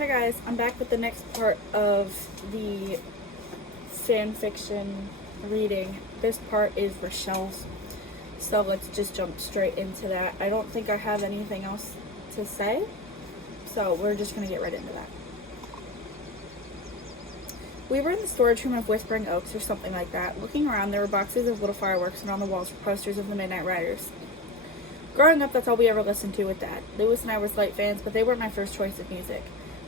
Hi guys, I'm back with the next part of the fanfiction reading. This part is Rochelle's, so let's just jump straight into that. I don't think I have anything else to say, so we're just going to get right into that. We were in the storage room of Whispering Oaks or something like that. Looking around, there were boxes of little fireworks, and on the walls were posters of the Midnight Riders. Growing up, that's all we ever listened to with Dad. Lewis and I were slight fans, but they weren't my first choice of music.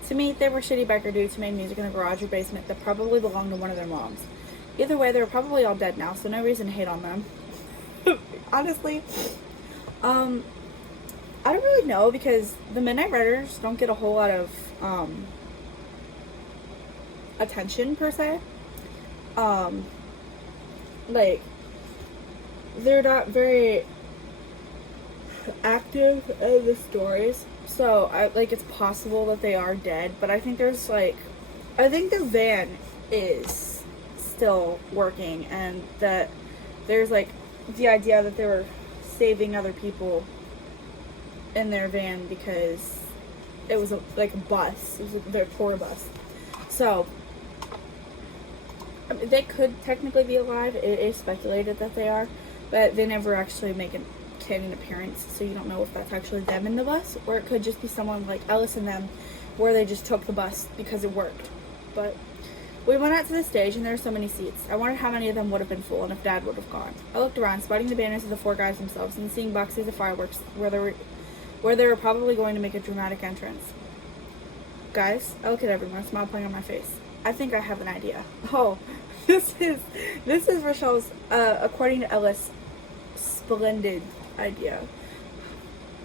To me, they were shitty biker dudes who made music in a garage or basement that probably belonged to one of their moms. Either way, they were probably all dead now, so no reason to hate on them. Honestly, I don't really know, because the Midnight Riders don't get a whole lot of attention per se. Like, they're not very active in the stories, so it's possible that they are dead, but I think there's I think the van is still working, and that there's the idea that they were saving other people in their van because it was a bus. It was a very poor bus, so I mean, they could technically be alive. It is speculated that they are, but they never actually make an appearance, so you don't know if that's actually them in the bus, or it could just be someone like Ellis and them where they just took the bus because it worked. But we went out to the stage, and there were so many seats. I wondered how many of them would have been full and if Dad would have gone. I looked around, spotting the banners of the four guys themselves and seeing boxes of fireworks where they were probably going to make a dramatic entrance. Guys, I look at everyone, a smile playing on my face. I think I have an idea. Oh, this is Rochelle's, according to Ellis, splendid idea.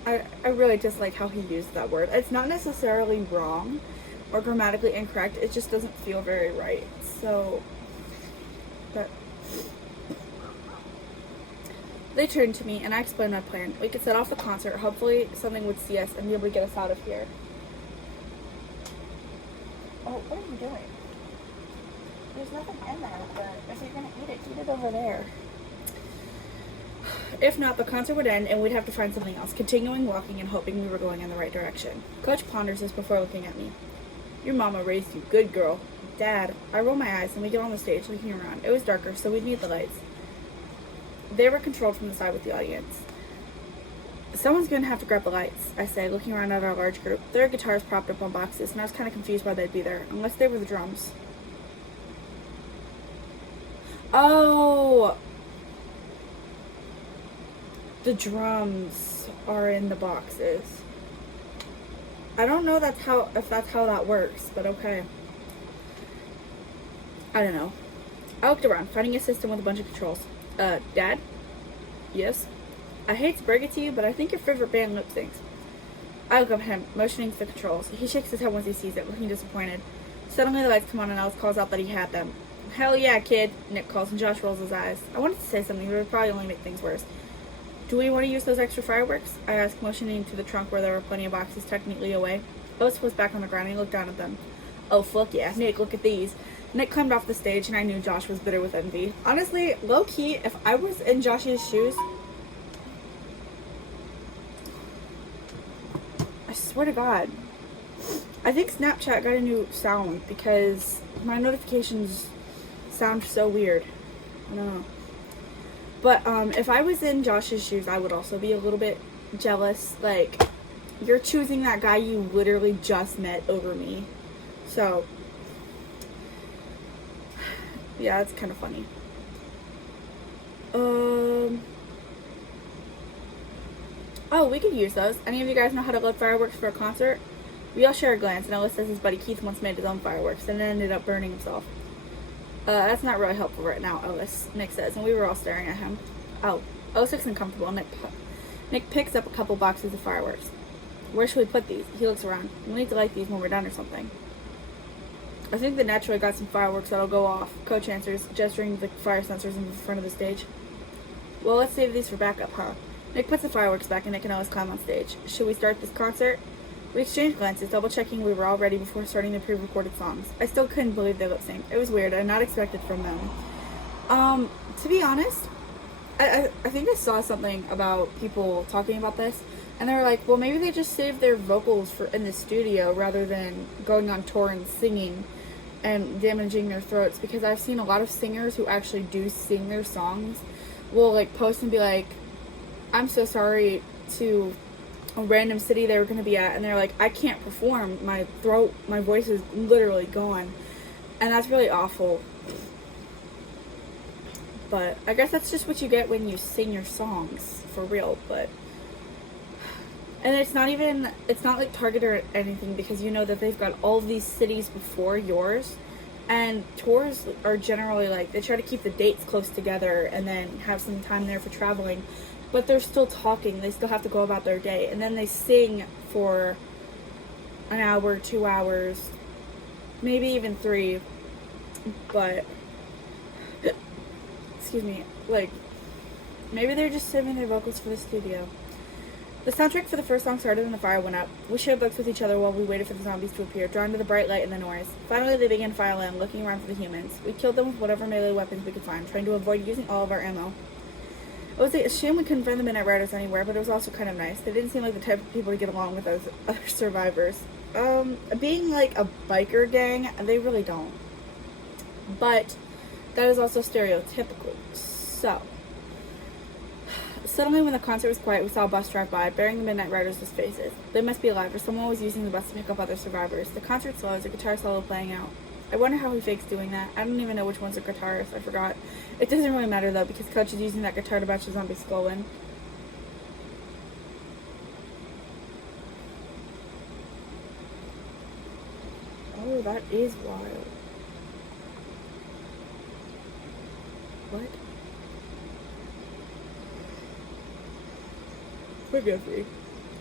I really just like how he used that word. It's not necessarily wrong or grammatically incorrect, it just doesn't feel very right. So, but they turned to me and I explained my plan. We could set off the concert, hopefully something would see us and be able to get us out of here. Oh, what are you doing? There's nothing in there, but if you're gonna eat it over there. If not, the concert would end and we'd have to find something else, continuing walking and hoping we were going in the right direction. Coach ponders this before looking at me. Your mama raised you, good girl. Dad, I roll my eyes and we get on the stage looking around. It was darker, so we'd need the lights. They were controlled from the side with the audience. Someone's gonna have to grab the lights, I say, looking around at our large group. There are guitars propped up on boxes, and I was kind of confused why they'd be there, unless they were the drums. Oh! The drums are in the boxes. I don't know if that's how that works, but okay. I don't know. I looked around, finding a system with a bunch of controls. Dad? Yes? I hate to break it to you, but I think your favorite band lip syncs. I look up at him, motioning to the controls. He shakes his head once he sees it, looking disappointed. Suddenly the lights come on and Alice calls out that he had them. Hell yeah, kid, Nick calls, and Josh rolls his eyes. I wanted to say something, but it would probably only make things worse. Do we want to use those extra fireworks? I asked, motioning to the trunk where there were plenty of boxes technically away. Otis was back on the ground and he looked down at them. Oh, fuck yeah. Nick, look at these. Nick climbed off the stage and I knew Josh was bitter with envy. Honestly, low-key, if I was in Josh's shoes, I swear to God, I think Snapchat got a new sound because my notifications sound so weird. I don't know. But if I was in Josh's shoes, I would also be a little bit jealous. Like, you're choosing that guy you literally just met over me. So, yeah, it's kind of funny. Oh, we could use those. Any of you guys know how to load fireworks for a concert? We all share a glance, and Ellis says his buddy Keith once made his own fireworks and ended up burning himself. That's not really helpful right now, Ellis, Nick says, and we were all staring at him. Oh, Ellis looks uncomfortable. Nick picks up a couple boxes of fireworks. Where should we put these? He looks around. We'll need to light these when we're done or something. I think they naturally got some fireworks that'll go off, Coach answers, gesturing to the fire sensors in the front of the stage. Well, let's save these for backup, huh? Nick puts the fireworks back and Nick and Ellis climb on stage. Should we start this concert? We exchanged glances, double-checking we were all ready before starting the pre-recorded songs. I still couldn't believe they lip-synced. It was weird and not expected from them. To be honest, I think I saw something about people talking about this. And they were like, well, maybe they just saved their vocals for in the studio rather than going on tour and singing and damaging their throats, because I've seen a lot of singers who actually do sing their songs will like post and be like, I'm so sorry to a random city they were going to be at, and they're like, I can't perform, my throat, my voice is literally gone. And that's really awful. But I guess that's just what you get when you sing your songs for real. But and it's not like Target or anything, because you know that they've got all of these cities before yours, and tours are generally like, they try to keep the dates close together and then have some time there for traveling, but they're still talking, they still have to go about their day, and then they sing for an hour, 2 hours, maybe even 3, but excuse me, like, maybe they're just saving their vocals for the studio. The soundtrack for the first song started and the fire went up. We shared books with each other while we waited for the zombies to appear, drawn to the bright light and the noise. Finally, they began to file in, looking around for the humans. We killed them with whatever melee weapons we could find, trying to avoid using all of our ammo. It was a shame we couldn't find the Midnight Riders anywhere, but it was also kind of nice. They didn't seem like the type of people to get along with those other survivors. Being like a biker gang, they really don't. But that is also stereotypical. So, suddenly when the concert was quiet, we saw a bus drive by, bearing the Midnight Riders' faces. They must be alive, or someone was using the bus to pick up other survivors. The concert slows, a guitar solo playing out. I wonder how he fakes doing that. I don't even know which one's a guitarist, I forgot. It doesn't really matter though, because Coach is using that guitar to bash the zombie skull in. Oh, that is wild. What? Forgive me.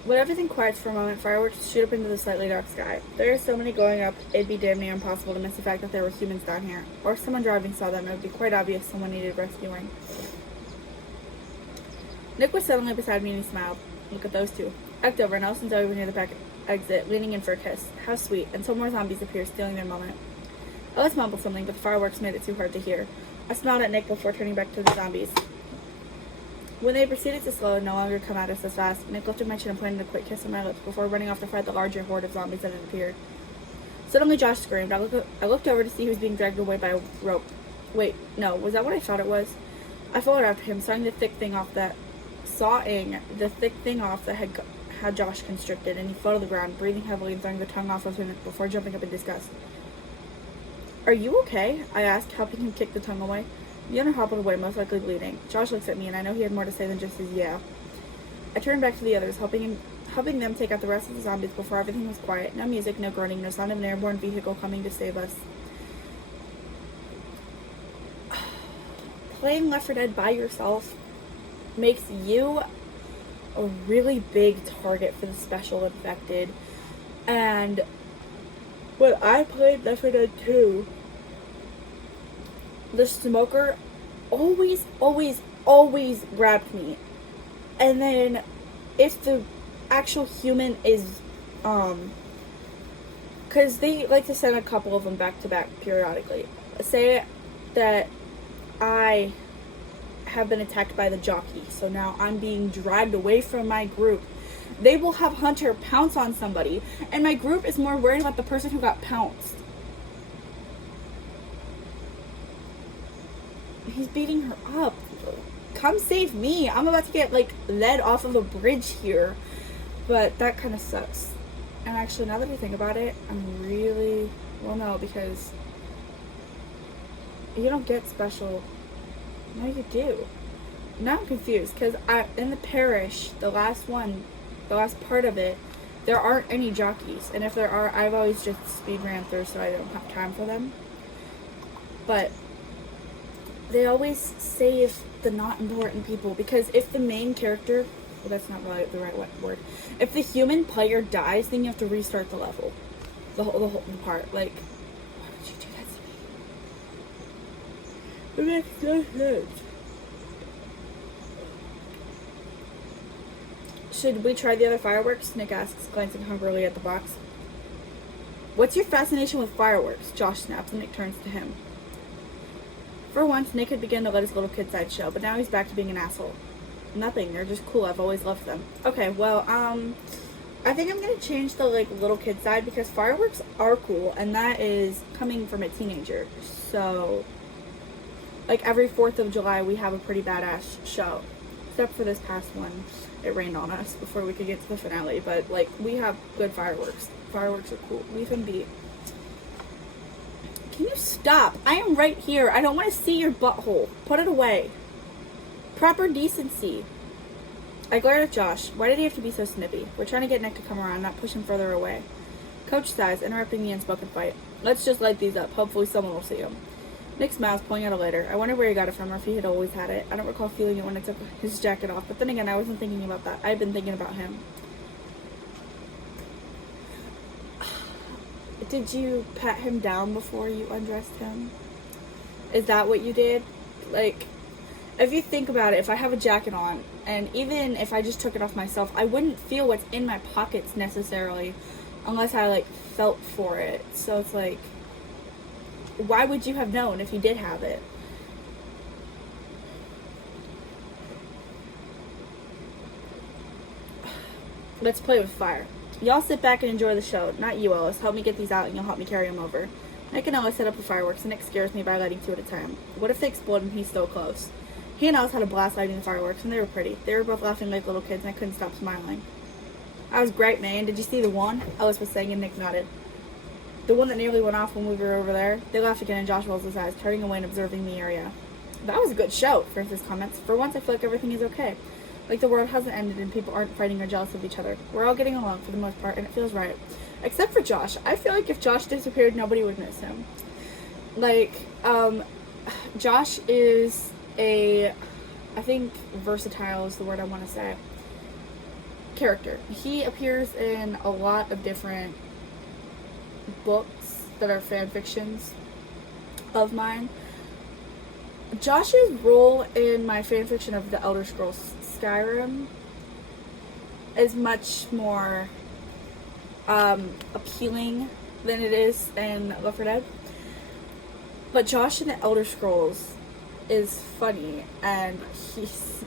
When everything quiets for a moment, fireworks shoot up into the slightly dark sky. There are so many going up, it'd be damn near impossible to miss the fact that there were humans down here. Or if someone driving saw them, it would be quite obvious someone needed rescuing. Nick was suddenly beside me and he smiled. Look at those two. I looked over and Ellis and Zoe were near the back exit, leaning in for a kiss. How sweet. And some more zombies appeared, stealing their moment. Ellis mumbled something, but the fireworks made it too hard to hear. I smiled at Nick before turning back to the zombies. When they proceeded to slow and no longer come at us as fast, Nick lifted my chin and planted a quick kiss on my lips before running off to fight the larger horde of zombies that had appeared. Suddenly Josh screamed. I looked over to see he was being dragged away by a rope. Wait, no, was that what I thought it was? I followed after him, sawing the thick thing off that had Josh constricted, and he fell to the ground, breathing heavily and throwing the tongue off of him before jumping up in disgust. Are you okay? I asked, helping him kick the tongue away. The owner hobbled away, most likely bleeding. Josh looks at me, and I know he had more to say than just his yeah. I turned back to the others, helping them take out the rest of the zombies before everything was quiet. No music, no groaning, no sound of an airborne vehicle coming to save us. Playing Left 4 Dead by yourself makes you a really big target for the special infected. And when I played Left 4 Dead 2, the smoker always grabbed me. And then if the actual human is, because they like to send a couple of them back to back periodically. Say that I have been attacked by the jockey, so now I'm being dragged away from my group. They will have Hunter pounce on somebody, and my group is more worried about the person who got pounced. He's beating her up. Come save me. I'm about to get, like, led off of a bridge here. But that kind of sucks. And actually, now that I think about it, I'm really... Well, no, because you don't get special... No, you do. Now I'm confused, because in the parish, the last part of it, there aren't any jockeys. And if there are, I've always just speed ran through, so I don't have time for them. But they always save the not important people, because if the main character, well, that's not really the right word, if the human player dies, then you have to restart the level, the whole part. Like, why would you do that to me? It makes no sense. Should we try the other fireworks? Nick asks, glancing hungrily at the box. What's your fascination with fireworks? Josh snaps, and Nick turns to him. For once, Nick had begun to let his little kid side show, but now he's back to being an asshole. Nothing. They're just cool. I've always loved them. Okay, well, I think I'm gonna change the like little kid side because fireworks are cool, and that is coming from a teenager. So, like every 4th of July, we have a pretty badass show. Except for this past one, it rained on us before we could get to the finale. But like, we have good fireworks. Fireworks are cool. Leave him be. Can you stop? I am right here. I don't want to see your butthole. Put it away. Proper decency. I glared at Josh. Why did he have to be so snippy? We're trying to get Nick to come around, not push him further away. Coach sighs, interrupting the unspoken fight. Let's just light these up. Hopefully someone will see him. Nick smiles, pulling out a lighter. I wonder where he got it from or if he had always had it. I don't recall feeling it when I took his jacket off, but then again, I wasn't thinking about that. I had been thinking about him. Did you pat him down before you undressed him? Is that what you did? Like, if you think about it, if I have a jacket on, and even if I just took it off myself, I wouldn't feel what's in my pockets necessarily unless I, like, felt for it. So it's like, why would you have known if you did have it? Let's play with fire. Y'all sit back and enjoy the show. Not you, Ellis. Help me get these out and you'll help me carry them over. Nick and Ellis set up the fireworks, and Nick scares me by lighting 2 at a time. What if they explode and he's still close? He and Ellis had a blast lighting the fireworks, and they were pretty. They were both laughing like little kids, and I couldn't stop smiling. That was great, man. Did you see the one? Ellis was saying, and Nick nodded. The one that nearly went off when we were over there? They laughed again, and Josh rolled his eyes, turning away and observing the area. That was a good show, Francis comments. For once, I feel like everything is okay. Like the world hasn't ended and people aren't fighting or jealous of each other. We're all getting along for the most part, and it feels right. Except for Josh. I feel like if Josh disappeared, nobody would miss him. Like, Josh is I think versatile is the word I want to say, character. He appears in a lot of different books that are fan fictions of mine. Josh's role in my fan fiction of The Elder Scrolls Skyrim is much more appealing than it is in Left 4 Dead. But Josh in The Elder Scrolls is funny, and he's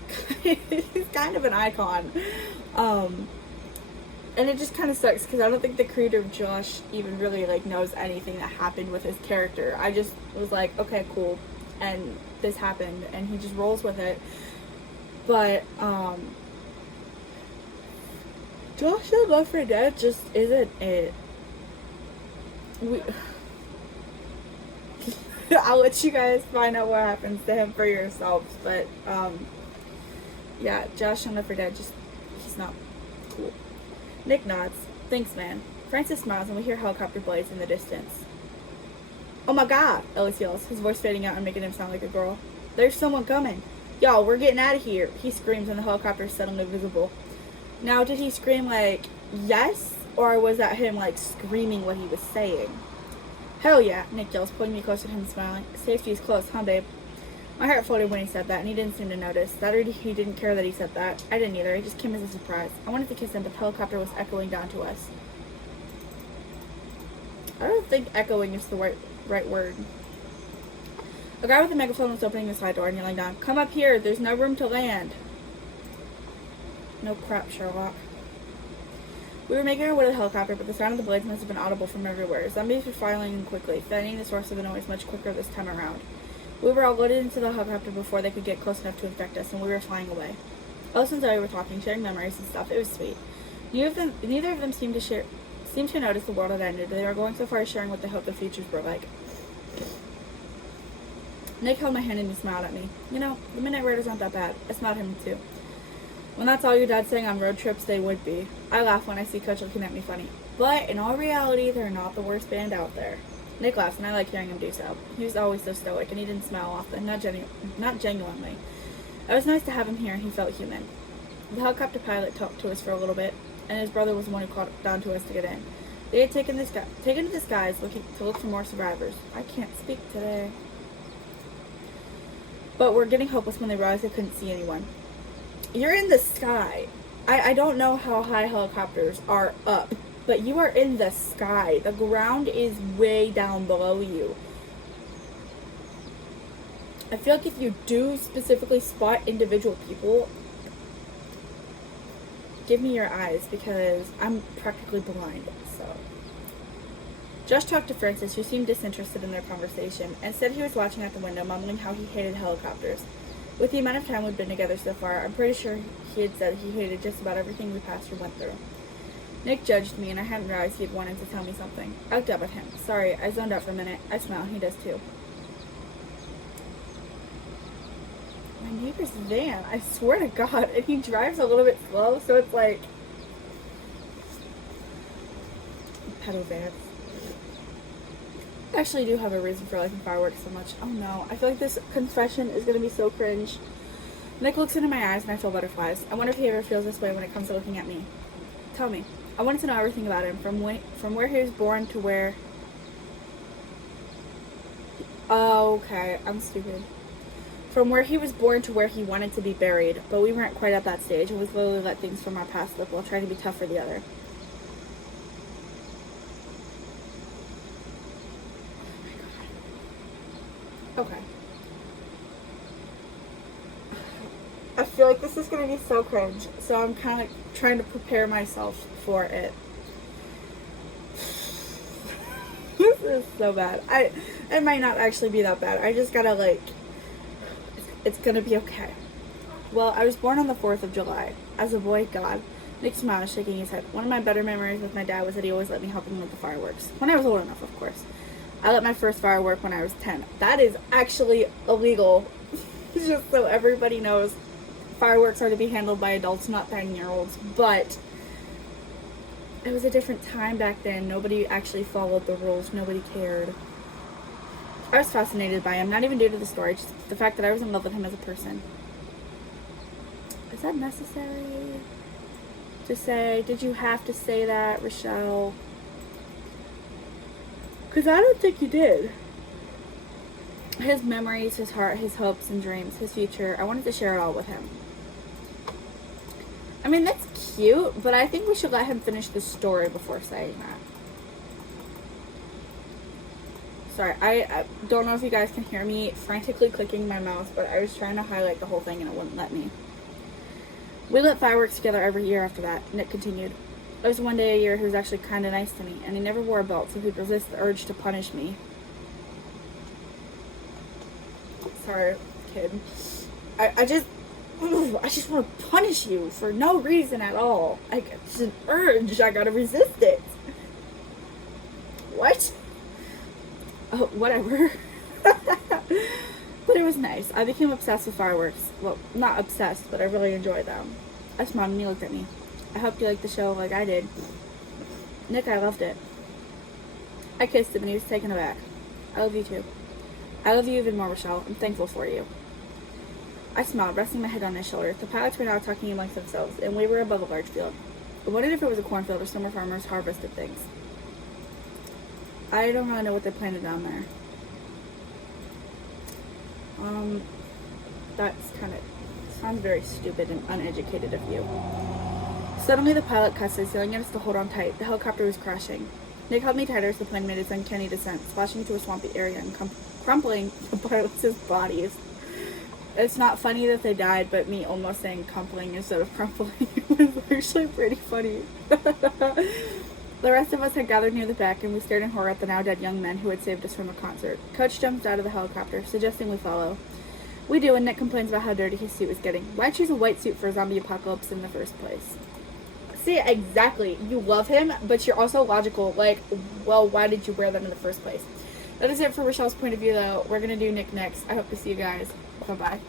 kind of an icon. And it just kind of sucks because I don't think the creator of Josh even really like knows anything that happened with his character. I just was like, okay, cool, and this happened, and he just rolls with it. But Josh in Left 4 Dead just isn't it. I'll let you guys find out what happens to him for yourselves, but yeah, Josh in Left 4 Dead he's not cool. Nick nods. Thanks, man. Francis smiles and we hear helicopter blades in the distance. Oh my god, Ellis yells, his voice fading out and making him sound like a girl. There's someone coming. Y'all, we're getting out of here, he screams and the helicopter is suddenly visible. Now, did he scream like, yes? Or was that him like screaming what he was saying? Hell yeah, Nick yells, pulling me closer to him, smiling. Safety is close, huh, babe? My heart folded when he said that, and he didn't seem to notice. That or he didn't care that he said that. I didn't either. It just came as a surprise. I wanted to kiss him, but the helicopter was echoing down to us. I don't think echoing is the right word. A guy with a megaphone was opening the side door and yelling down, "Come up here, there's no room to land." No crap, Sherlock. We were making our way to the helicopter, but the sound of the blades must have been audible from everywhere. Zombies were filing in quickly, finding the source of the noise much quicker this time around. We were all loaded into the helicopter before they could get close enough to infect us, and we were flying away. Ellis and Zoe were talking, sharing memories and stuff. It was sweet. Neither of them seemed to notice the world had ended. They were going so far as sharing what they hoped the futures were like. Nick held my hand and he smiled at me. You know, the Midnight Raiders aren't that bad. I smiled at him too. When that's all your dad's saying on road trips, they would be. I laugh when I see Coach looking at me funny. But in all reality, they're not the worst band out there. Nick laughs, and I like hearing him do so. He was always so stoic, and he didn't smile often, not genuinely. It was nice to have him here, and he felt human. The helicopter pilot talked to us for a little bit, and his brother was the one who called down to us to get in. They had taken to the skies to look for more survivors. I can't speak today. But were getting hopeless when they realized they couldn't see anyone. You're in the sky. I don't know how high helicopters are up, but you are in the sky. The ground is way down below you. I feel like if you do specifically spot individual people, give me your eyes because I'm practically blind, so. Josh talked to Francis, who seemed disinterested in their conversation, and said he was watching out the window, mumbling how he hated helicopters. With the amount of time we'd been together so far, I'm pretty sure he had said he hated just about everything we passed or went through. Nick judged me, and I hadn't realized he had wanted to tell me something. I looked up at him. Sorry, I zoned out for a minute. I smile, and he does too. My neighbor's van, I swear to God, and he drives a little bit slow, so it's like pedal vans. I actually do have a reason for liking fireworks so much. Oh no, I feel like this confession is gonna be so cringe. Nick looks into my eyes and I feel butterflies. I wonder if he ever feels this way when it comes to looking at me. Tell me. I wanted to know everything about him, from where he was born to where. Oh, okay, I'm stupid. From where he was born to where he wanted to be buried, but we weren't quite at that stage, and we slowly let things from our past slip while trying to be tough for the other. Okay. I feel like this is going to be so cringe, so I'm kind of trying to prepare myself for it. This is so bad. It might not actually be that bad. I just gotta, like, it's gonna be okay. Well, I was born on the 4th of July. As a boy, God. Nick smiled, shaking his head. One of my better memories with my dad was that he always let me help him with the fireworks. When I was old enough, of course. I lit my first firework when I was 10. That is actually illegal. Just so everybody knows, fireworks are to be handled by adults, not 10-year-olds. But it was a different time back then. Nobody actually followed the rules. Nobody cared. I was fascinated by him, not even due to the story, just the fact that I was in love with him as a person. Is that necessary to say? Did you have to say that, Rochelle? Because I don't think you did. His memories, his heart, his hopes and dreams, his future, I wanted to share it all with him. I mean, that's cute, but I think we should let him finish the story before saying that. Sorry, I don't know if you guys can hear me frantically clicking my mouse, but I was trying to highlight the whole thing and it wouldn't let me. We lit fireworks together every year after that, Nick continued. There was one day a year he was actually kind of nice to me, and he never wore a belt, so he'd resist the urge to punish me. Sorry, kid. I just want to punish you for no reason at all. Like, it's an urge. I gotta resist it. What? Oh, whatever. But it was nice. I became obsessed with fireworks. Well, not obsessed, but I really enjoyed them. I smiled and he looked at me. I hope you liked the show like I did. Nick, I loved it. I kissed him and he was taken aback. I love you too. I love you even more, Rochelle. I'm thankful for you. I smiled, resting my head on his shoulder. The pilots were now talking amongst themselves, and we were above a large field. I wondered if it was a cornfield or somewhere farmers harvested things. I don't really know what they planted down there. That's kind of sounds very stupid and uneducated of you. Suddenly the pilot cusses, yelling at us to hold on tight. The helicopter was crashing. Nick held me tighter as the plane made its uncanny descent, splashing into a swampy area and crumpling the pilots' bodies. It's not funny that they died, but me almost saying crumpling instead of crumpling was actually pretty funny. The rest of us had gathered near the back, and we stared in horror at the now dead young men who had saved us from a concert. Coach jumped out of the helicopter, suggesting we follow. We do, and Nick complains about how dirty his suit was getting. Why choose a white suit for a zombie apocalypse in the first place? See, exactly. You love him, but you're also logical. Like, well, why did you wear them in the first place? That is it for Rochelle's point of view, though. We're going to do Nick next. I hope to see you guys. Bye-bye.